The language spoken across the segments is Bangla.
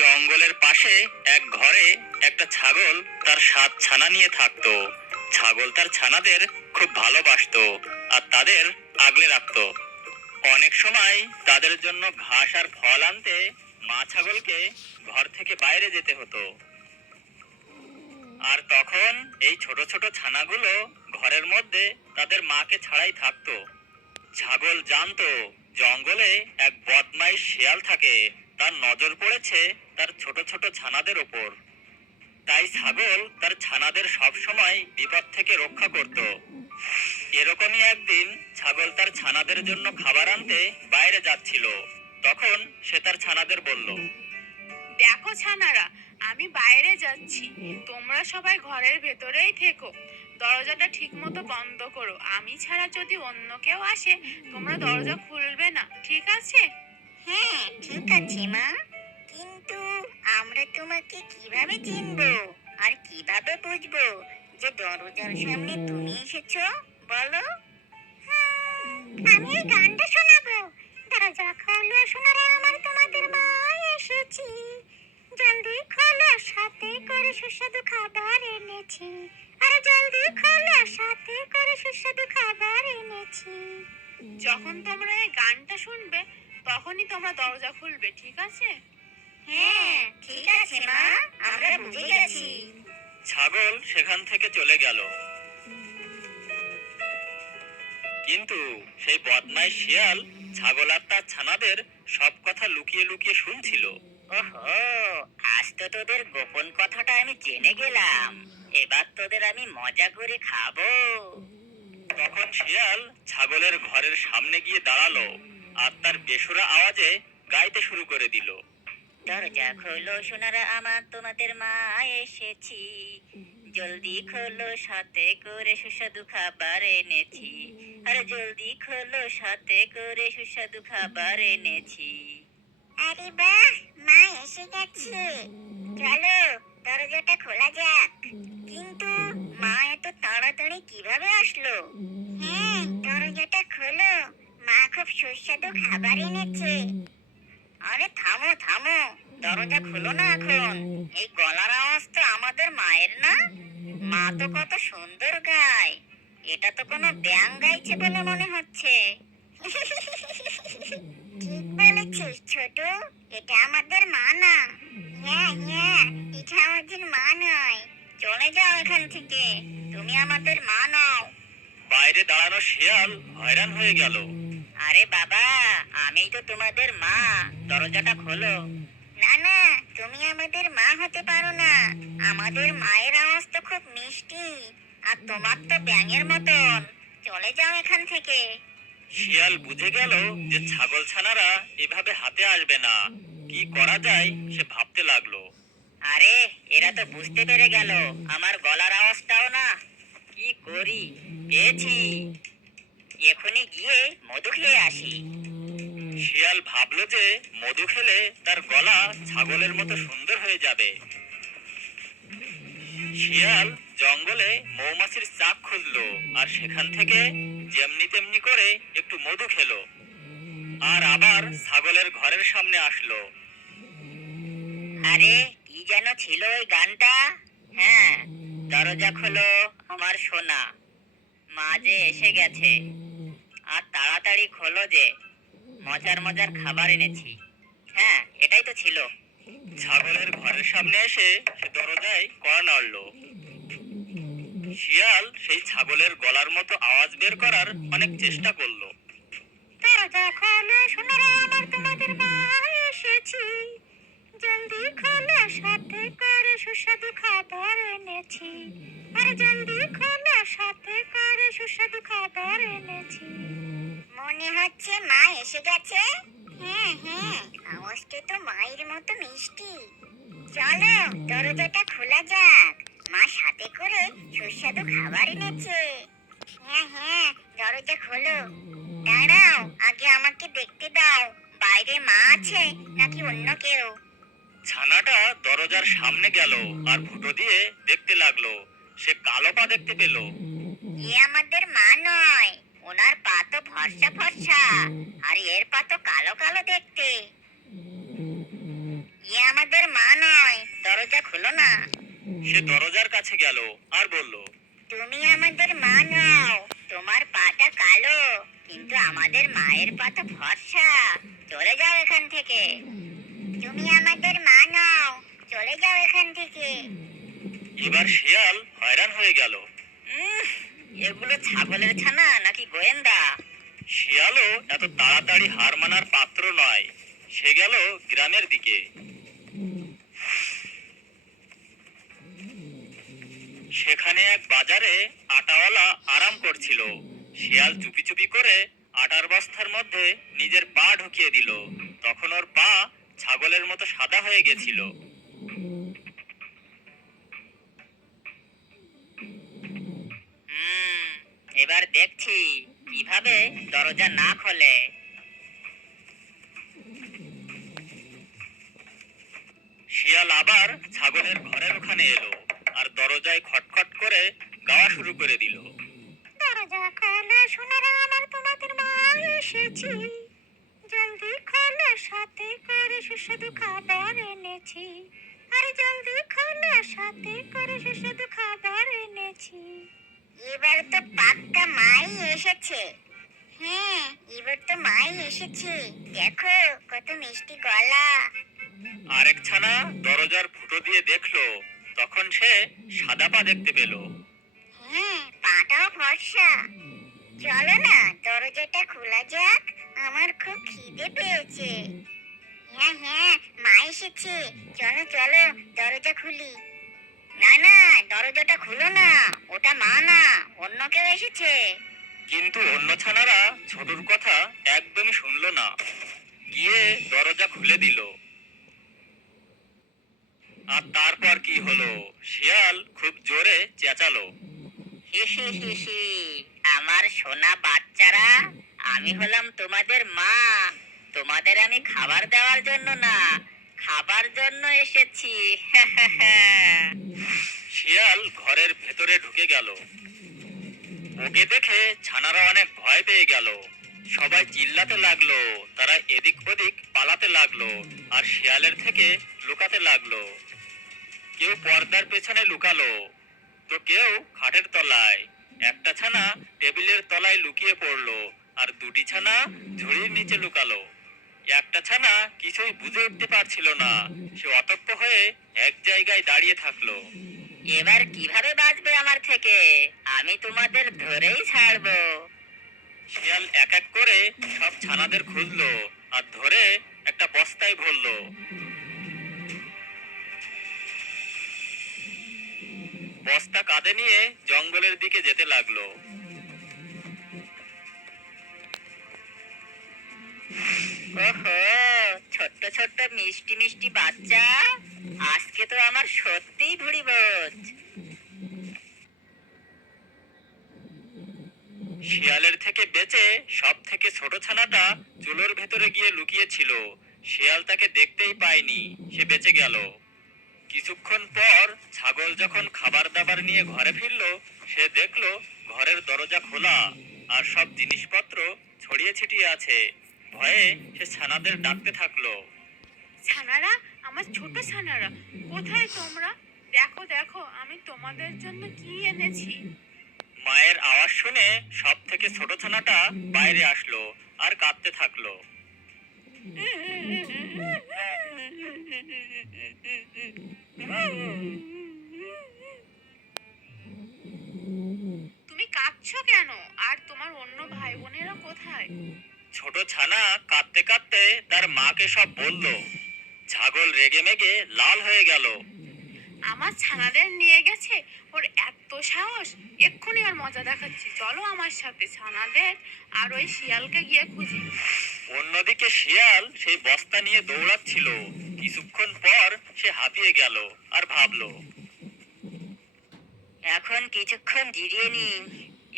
জঙ্গলের পাশে এক ঘরে একটা ছাগল তার 7 ছানা নিয়ে থাকতো। ছাগল তার ছানাদের খুব ভালোবাসতো আর তাদের আগলে রাখতো। অনেক সময় তাদের জন্য ঘাস আর ফল আনতে মা ছাগলকে ঘর থেকে বাইরে যেতে হতো। আর তখন এই ছোট ছোট ছানাগুলো ঘরের মধ্যে তাদের মাকে ছাড়াই থাকতো। ছাগল জানতো জঙ্গলে এক বদমাইশ শিয়াল থাকে, তার নজর পড়েছে তার ছোট ছোট ছানাদের ওপর। তাই ছাগল তার ছানাদের সব সময় বিপদ থেকে রক্ষা করত। এরকমই একদিন ছাগল তার ছানাদের জন্য খাবার আনতে বাইরে যাচ্ছিল। তখন সে তার ছানাদের বলল, দেখো ছানারা, আমি বাইরে যাচ্ছি, তোমরা সবাই ঘরের ভেতরেই থেকো। দরজাটা ঠিক মতো বন্ধ করো, আমি ছাড়া যদি অন্য কেউ আসে তোমরা দরজা খুলবে না, ঠিক আছে? হ্যাঁ, ঠিক আছে মা। কিন্তু আমরা তোমাকে কিভাবে চিনবো আর কিভাবে বুঝবো যে দরজার সামনে তুমি এসেছো? বলো। আমি এই গানটা শোনাবো। দরজা খোলো সোনারা আমার, তোমাদের মা এসেছি। জলদি খোলো, সাথে করে সুস্বাদু খাবার এনেছি। আরে জলদি খোলো, সাথে করে সুস্বাদু খাবার এনেছি। যখন তোমরা এই গানটা শুনবে তখনই তোমরা দরজা খুলবে, ঠিক আছে? হ্যাঁ, ঠিক আছে মা, আমরা বুঝে গেছি। ছাগল সেখান থেকে চলে গেল। কিন্তু সেই বদমাইশ শিয়াল ছাগল আর তার ছানাদের সব কথা লুকিয়ে লুকিয়ে শুনছিল। ওহো, আজ তো তোদের গোপন কথাটা আমি জেনে গেলাম। এবার তোদের আমি মজা করে খাবো। তখন শিয়াল ছাগলের ঘরের সামনে গিয়ে দাঁড়ালো আর তার বেসুরা আওয়াজে গাইতে শুরু করে দিল। দরজা খোলো সোনারা আমার, তোমাদের মা এসেছি। জলদি খোলো, সাথে করে সুস্বাদু খাবার এনেছি। আরে জলদি খোলো, সাথে করে সুস্বাদু খাবার এনেছি। আরে বাহ, মা এসে গেছে। চলো দরজাটা খোলা যাক। কিন্তু মা এত তাড়াতাড়ি কিভাবে আসলো? হ্যাঁ, দরজাটা খোলো, মা খুব সুস্বাদু খাবার এনেছে। আরে থামো থামো, দরজা খুলো না এখন। এই গলার আওয়াজ তো আমাদের মায়ের না? মা তো কত সুন্দর গায়। এটা তো কোনো ব্যাঙ গাইছে বলে মনে হচ্ছে। ঠিক বলেছিস ছোট, এটা আমাদের মা না। হ্যাঁ হ্যাঁ, এটা আমাদের মা নয়। চলে যাও এখান থেকে, তুমি আমাদের মা নও। বাইরে দাঁড়ানো শিয়াল হয়রান হয়ে গেল। আরে বাবা, আমি তো তোমাদের মা, দরজাটা খোলো। না না, তুমি আমাদের মা হতে পারো না। আমাদের মায়ের আওয়াজ তো খুব মিষ্টি, আর তোমার তো ব্যাঙের মতন। চলে যাও এখান থেকে। শিয়াল বুঝে গেল যে ছাগল ছানারা এভাবে হাতে আসবে না। কি করা যায় সে ভাবতে লাগলো। আরে এরা তো বুঝতে পেরে গেল আমার গলার আওয়াজটাও না। কি করি, পেয়েছি। এখনই গিয়ে মধু খেয়ে আসি। শিয়াল ভাবলো যে মধু খেলে তার গলা ছাগলের মতো সুন্দর হয়ে যাবে। শিয়াল জঙ্গলে মৌমাছির চাক খুঁজলো আর সেখান থেকে যেমনি তেমনি করে একটু মধু খেলো আর আবার ছাগলের ঘরের সামনে আসলো। আরে কি যেন ছিল ওই গানটা? হ্যাঁ, দরজা খোলো আমার সোনা, মা যে এসে গেছে। আর তাড়াতাড়ি খোলো যে, মজার মজার খাবার এনেছি। হ্যাঁ, এটাই তো ছিল। ছাগলের ঘরের সামনে এসে সে দরজায় কড়া নাড়লো। শিয়াল সেই ছাগলের গলার মতো আওয়াজ বের করার অনেক চেষ্টা করলো। দরজা খোলো সোনারা আমার, তোমাদের মা এসেছি। জলদি খোলো, সাথে করে সুস্বাদু খাবার এনেছি। আরে জলদি খোলো, সাথে করে সুস্বাদু খাবার এনেছি। মনে হচ্ছে মা এসে গেছে। হ্যাঁ হ্যাঁ, আওয়াজটা তো মায়ের মতো মিষ্টি। চলো দরজাটা খোলা যাক, মা সাথে করে সুস্বাদু খাবার এনেছে। হ্যাঁ হ্যাঁ, দরজা খোলো। দাঁড়াও, আগে আমাকে দেখতে দাও, বাইরে মা আছে নাকি অন্য কেউ। ছানাটা দরজার সামনে গেল আর ফুটো দিয়ে দেখতে লাগলো। সে কালো পা দেখতে পেল। এ আমাদের মা নয়, ওনার পা তো ফর্সা ফর্সা, আর এর পা তো কালো কালো দেখতে। এ আমাদের মা নয়, দরজা খুলো না। সে দরজার কাছে গেল আর বলল, তুমি আমাদের মা নও, তোমার পাটা কালো, কিন্তু আমাদের মায়ের পাটা ফর্সা। চলে যাও এখান থেকে। তুমি আমাদের মা নও, চলে যাও এখান থেকে। এবার শিয়াল হয়রান হয়ে গেল। এগুলো ছাগলের ছানা নাকি গোয়েন্দা? শিয়ালও এত তাড়াতাড়ি হার মানার পাত্র নয়। সে গেল গ্রামের দিকে। সেখানে এক বাজারে আটাওয়ালা আরাম করছিল। শিয়াল চুপি চুপি করে আটার বস্তার মধ্যে নিজের পা ঢুকিয়ে দিল। তখন ওর পা ছাগলের মতো সাদা হয়ে গেছিল। এবার দেখছি কিভাবে দরজা না খোলে। শিয়াল আবার ছাগলের ঘরের ওখানে এলো আর দরজায় খটখট করে গাওয়া শুরু করে দিল। দরজা খোলো সোনারা আমার, তোমাদের মা এসেছি। জলদি খোলো, সাথে করে সুস্বাদু খাবার এনেছি। আরে জলদি খোলো, সাথে করে সুস্বাদু খাবার এনেছি। এবার তো পাক্কা মাই এসেছে। হ্যাঁ, এবার তো মাই এসেছে। দেখো কত মিষ্টি গলা। আরেক ছানা দরজার ফুটো দিয়ে দেখলো। তখন সে সাদা পা দেখতে পেল। হ্যাঁ, পাটাও ফর্সা। চলো না দরজাটা খোলা যাক, আমার খুব খিদে পেয়েছে। হ্যাঁ হ্যাঁ, মা এসেছে, চলো চলো দরজা খুলি। না না, দরজাটা খুলো না, ওটা মা না, অন্য কেউ এসেছে। কিন্তু অন্য ছানারা ছোটুর কথা একদমই শুনলো না। গিয়ে দরজা খুলে দিল। আর তারপর কি হলো? শিয়াল খুব জোরে চেঁচালো। হি হি হি হি, আমার সোনা বাচ্চারা, আমি হলাম তোমাদের মা। তোমাদের আমি খাবার দেওয়ার জন্য না, খাবার জন্য এসেছি। শিয়াল ঘরের ভেতরে ঢুকে গেল। ওকে দেখে ছানারা অনেক ভয় পেয়ে গেল। সবাই চিল্লাতে লাগলো, তারা এদিক ওদিক পালাতে লাগলো আর শিয়ালের থেকে লুকাতে লাগলো। কেউ পর্দার পেছনে লুকালো, তো কেউ খাটের তলায়। একটা ছানা টেবিলের তলায় লুকিয়ে পড়লো আর দুটি ছানা ঝুড়ির নিচে লুকালো। একটা ছানা কিছুই বুঝে উঠতে পারছিল না। সে অতপ্ত হয়ে এক জায়গায় দাঁড়িয়ে থাকলো। এবার কিভাবে বাঁচবে আমার থেকে? আমি তোমাদের ধরেই ছাড়বো। শিয়াল এক এক করে সব ছানাদের খুঁজলো আর ধরে একটা বস্তায় ভরলো। বস্তা কাঁধে নিয়ে জঙ্গলের দিকে যেতে লাগলো। ওহো, ছোট্ট ছোট্ট মিষ্টি মিষ্টি বাচ্চা, আজকে তো আমার সত্যিই ভুড়ি বোঝ। শিয়ালের থেকে বেঁচে সব থেকে ছোট ছানাটা চুলোর ভেতরে গিয়ে লুকিয়েছিল। শিয়াল তাকে দেখতেই পায়নি, সে বেঁচে গেল। কিছুক্ষণ পর ছাগল যখন খাবার দাবার নিয়ে ঘরে ফিরলো, সে দেখলো ঘরের দরজা খোলা আর সব জিনিসপত্র ছড়িয়ে ছিটিয়ে আছে। ভয়ে সে ছানাদের ডাকতে থাকলো। ছানারা, আমার ছোট ছানারা, কোথায় তোমরা? দেখো দেখো, আমি তোমাদের জন্য কি এনেছি। মায়ের আওয়াজ শুনে সব থেকে ছোট ছানাটা বাইরে আসলো আর কাঁদতে থাকলো। তুমি কাঁদছো কেন? আর তোমার অন্য ভাই বোনেরা কোথায়? ছোট ছানা কাঁদতে কাঁদতে তার মাকে সব বলল। ছাগল রেগে মেগে লাল হয়ে গেল। আমার ছানাদের নিয়ে গেছে, ওর এত সাহস! এক্ষুনি ওর মজা দেখাচ্ছি, চলো আমার সাথে ছানাদের আর ওই শিয়ালকে গিয়ে খুঁজি। অন্যদিকে শিয়াল সেই বস্তা নিয়ে দৌড়াচ্ছিল। কিছুক্ষণ পর সে হাঁপিয়ে গেল আর ভাবলো, এখন কিছুক্ষণ জিরিয়ে নি।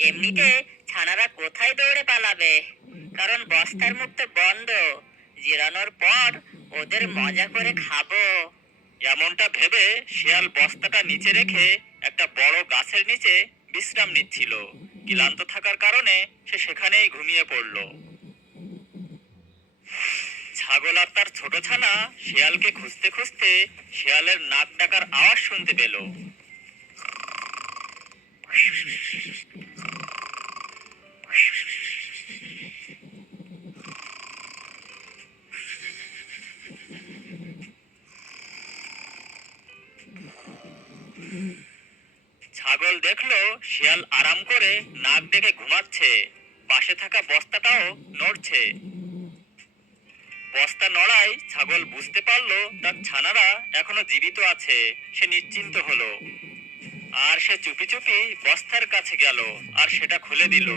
এমনিতে ছানারা কোথায় দৌড়ে পালাবে, কারণ বস্তার মুখ তো বন্ধ। জিরানোর পর ওদের মজা করে খাবো। এমনটা ভেবে শিয়াল বস্তাটা নিচে রেখে একটা বড় গাছের নিচে বিশ্রাম নিচ্ছিল। ক্লান্ত থাকার কারণে সে সেখানেই ঘুমিয়ে পড়ল। ছাগল আর তার ছোট ছানা শিয়ালকে খুঁজতে খুঁজতে শিয়ালের নাক ডাকার আওয়াজ শুনতে পেল। ছাগল দেখলো শিয়াল আরাম করে নাক ডেকে ঘুমাচ্ছে, পাশে থাকা বস্তাটাও নড়ছে। বস্তা নড়ায় ছাগল বুঝতে পারলো তার ছানারা এখনো জীবিত আছে। সে নিশ্চিন্ত হলো, আর সে চুপি চুপি বস্তার কাছে গেল আর সেটা খুলে দিল।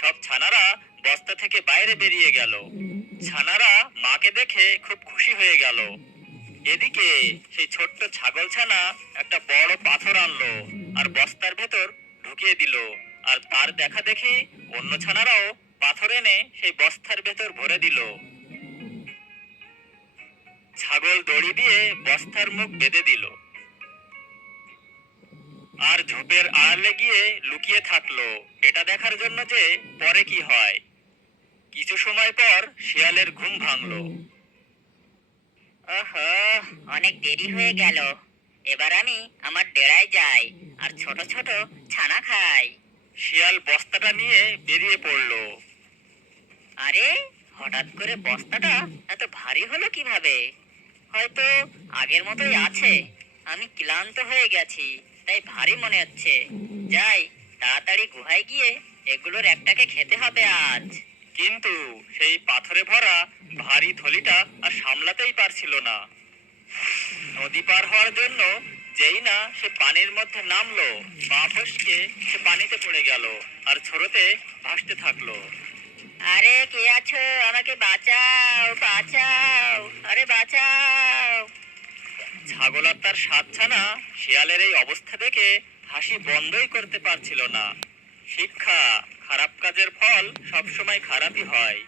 সব ছানারা বস্তা থেকে বাইরে বেরিয়ে গেল। ছানারা মাকে দেখে খুব খুশি হয়ে গেল। এদিকে সেই ছোট্ট ছাগল ছানা একটা বড় পাথর আনলো আর বস্তার ভেতর ঢুকিয়ে দিল। আর তার দেখা দেখি অন্য ছানারাও পাথর এনে সেই বস্তার ভেতর ভরে দিল। ছাগল দড়ি দিয়ে বস্তার মুখ বেঁধে দিল আর ঝোপের আড়ালে গিয়ে লুকিয়ে থাকলো, এটা দেখার জন্য যে পরে কি হয়। কিছু সময় পর শিয়ালের ঘুম ভাঙলো। ওহো, অনেক দেরি হয়ে গেল। এবার আমি আমার ডেরায় যাই আর ছোট ছোট ছানা খাই। শিয়াল বস্তাটা নিয়ে বেরিয়ে পড়লো। আরে, হঠাৎ করে বস্তাটা এত ভারী হলো কিভাবে? হয়তো আগের মতোই আছে। আমি ক্লান্ত হয়ে গেছি, তাই ভারী মনে হচ্ছে। যাই, তাড়াতাড়ি গুহায় গিয়ে এগুলোর একটাকে খেতে হবে আজ। কিন্তু সেই পাথরে ভরা ভারী থলিটা আর সামলাতেই পারছিল না। নদী পার হওয়ার জন্য যেই না সে পানির মধ্যে নামলো, পা ফসকে সে পানিতে পড়ে গেল আর স্রোতে ভাসতে থাকলো। আরে, কে আছো? আমাকে বাঁচাও, বাঁচাও, আরে বাঁচাও। ছাগল আর তার সাত ছানা শিয়ালের এই অবস্থা দেখে হাসি বন্ধই করতে পারছিল না। শিক্ষা, খারাপ কাজের ফল সবসময় খারাপই হয়।